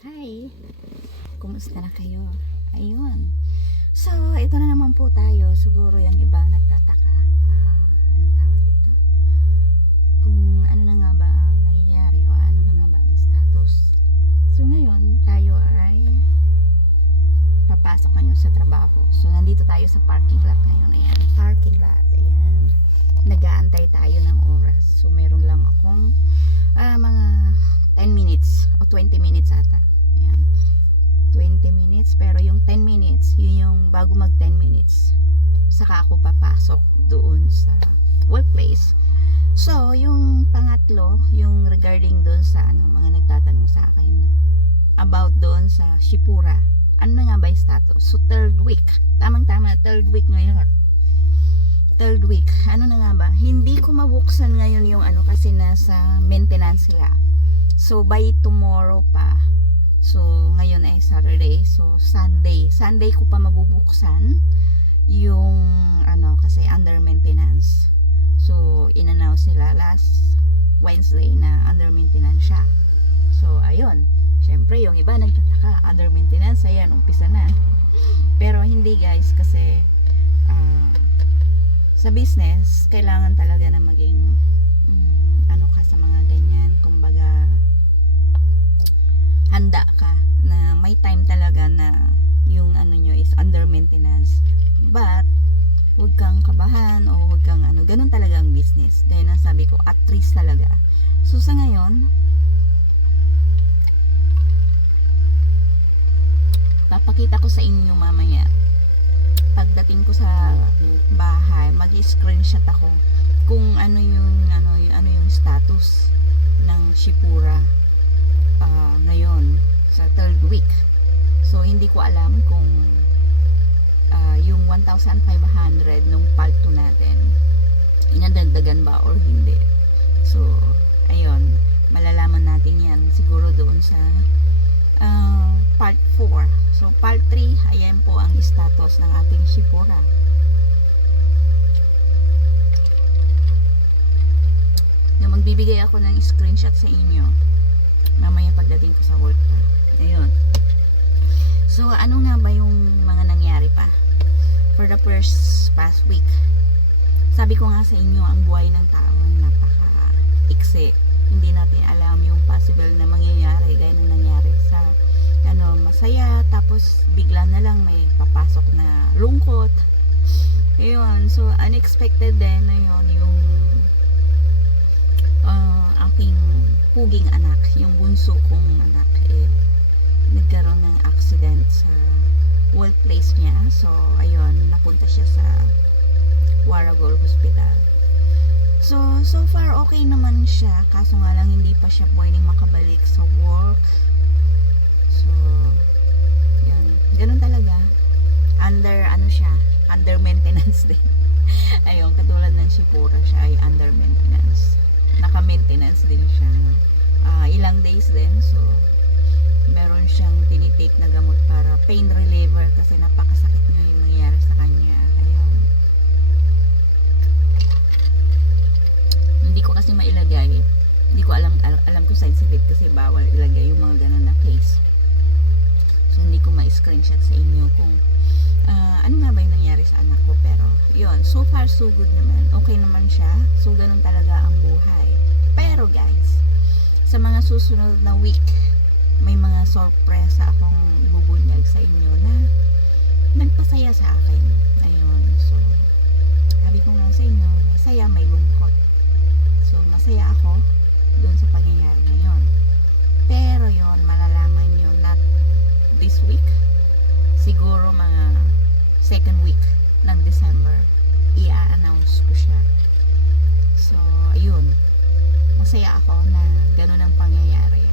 Hi! Kumusta na kayo? Ayun. So, ito na naman po tayo. Siguro yung iba nagtataka. Anong tawag dito? Kung ano na nga ba ang nangyayari o ano na nga ba ang status. So, ngayon, tayo ay papasok ngayon sa trabaho. So, nandito tayo sa parking lot ngayon. Ayan, parking lot. Ayan. Nag-aantay tayo ng oras. So, meron lang akong mga 10 minutes o 20 minutes ata. Ayan. 20 minutes, pero yung 10 minutes, yun yung bago mag 10 minutes, saka ako papasok doon sa workplace. So, yung pangatlo, yung regarding doon sa mga nagtatanong sa akin about doon sa Shipura. Ano na nga ba yung status? So, third week. Tamang-tama, third week ngayon. Third week. Ano na nga ba? Hindi ko mabuksan ngayon yung kasi nasa maintenance sila. So, by tomorrow pa. So, ngayon ay Saturday. So, Sunday ko pa mabubuksan yung kasi under maintenance. So, in-announce nila last Wednesday na under maintenance siya. So, ayun. Syempre, yung iba nagtataka, under maintenance, ayan, umpisa na. Pero hindi guys, kasi sa business, kailangan talaga na maging ka sa mga ganyan. Kumbaga, handa ka na may time talaga na yung nyo is under maintenance. But, huwag kang kabahan o huwag kang ganun talaga ang business. Dahil sabi ko, at risk talaga. So, sa ngayon, papakita ko sa inyo mamaya. Pagdating ko sa bahay, mag-screenshot ako kung ano yung status ng Shipura ngayon sa third week. So hindi ko alam kung yung 1,500 nung part 2 natin inadagdagan ba or hindi. So ayun, malalaman natin yan siguro doon sa part 4. So part 3, ayan po ang status ng ating Shipura. Yung magbibigay ako ng screenshot sa inyo mamaya pagdating ko sa work pa. Ayun. So ano nga ba yung mga nangyari pa for the first past week? Sabi ko nga sa inyo, ang buhay ng tao napaka-ikse. Hindi natin alam yung possible na mangyayari gaya ng nangyari sa masaya, tapos bigla na lang may papasok na lungkot. Ayun, so unexpected din na yun yung aking puging anak, yung bunso kong anak nagkaroon ng accident sa workplace niya. So ayun, napunta siya sa Waragol Hospital. So far okay naman siya, kaso nga lang hindi pa siya pwedeng makabalik sa work. So yun, ganun talaga. Under maintenance din. Ayun, katulad ng Shipura, siya ay under maintenance. Naka-maintenance din siya. Ilang days din, so meron siyang tinitake na gamot para pain reliever kasi napakasakit niya yung nangyari sa kanya. Ayun. Hindi ko kasi mailagay. Hindi ko alam ko sensitive kasi bawal ilagay yung mga ganun na case. So hindi ko ma-screenshot sa inyo kung ano nga ba yung nangyari sa anak ko. Pero yun, so far so good naman. Okay naman siya. So ganun talaga ang buhay. Pero guys, sa mga susunod na week, may mga sorpresa akong ibubunyag sa inyo na nagpasaya sa akin. Ayun, so sabi ko nga sa inyo, may saya, may lungkot. So masaya ako doon sa pangyayari ngayon. Pero yon, malalaman nyo not this week, siguro mga second week ng December i-announce ko siya. So ayun, masaya ako na ganun ang pangyayari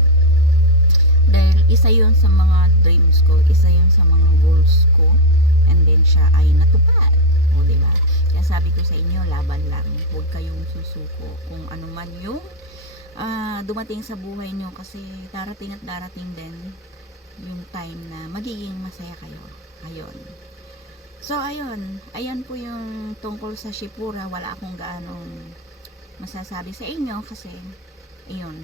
dahil isa yun sa mga dreams ko, isa yun sa mga goals ko, and then siya ay natupad. O diba, kaya sabi ko sa inyo, laban lang, huwag kayong susuko kung ano man yung dumating sa buhay nyo, kasi darating at darating din yung time na magiging masaya kayo. Ayun. So ayun, ayan po yung tungkol sa Shipura. Wala akong gaanong masasabi sa inyo kasi ayun,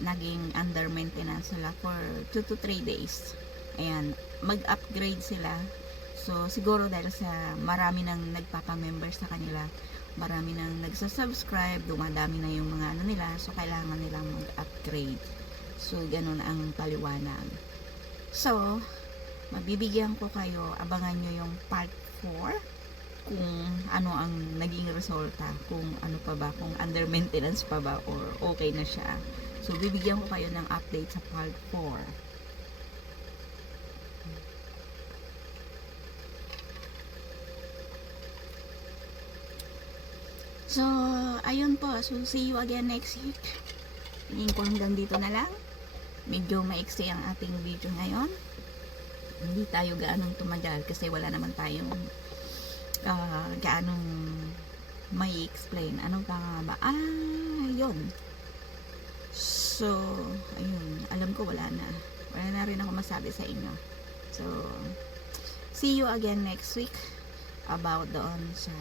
naging under maintenance sila for 2 to 3 days. Ayan, mag-upgrade sila. So, siguro dahil sa marami nang nagpapamember sa kanila, marami nang nagsasubscribe, dumadami na yung mga ano nila, so kailangan nilang mag-upgrade. So, ganun ang paliwanag. So, mabibigyan ko kayo, abangan nyo yung part 4, kung ano ang naging resulta, kung ano pa ba, kung under maintenance pa ba, or okay na siya. So, bibigyan ko kayo ng update sa part 4. So, ayun po. So, see you again next week. Tingin ko hanggang dito na lang. Medyo maiksi ang ating video ngayon. Hindi tayo gaanong tumagal kasi wala naman tayong gaanong may explain. Anong ka nga ba? Yun. So, ayun. Alam ko wala na. Wala na rin ako masabi sa inyo. So, see you again next week about doon sa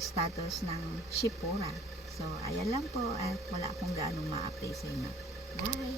status ng Shipura. So, ayan lang po at wala akong gaanong ma-update sa inyo. Bye!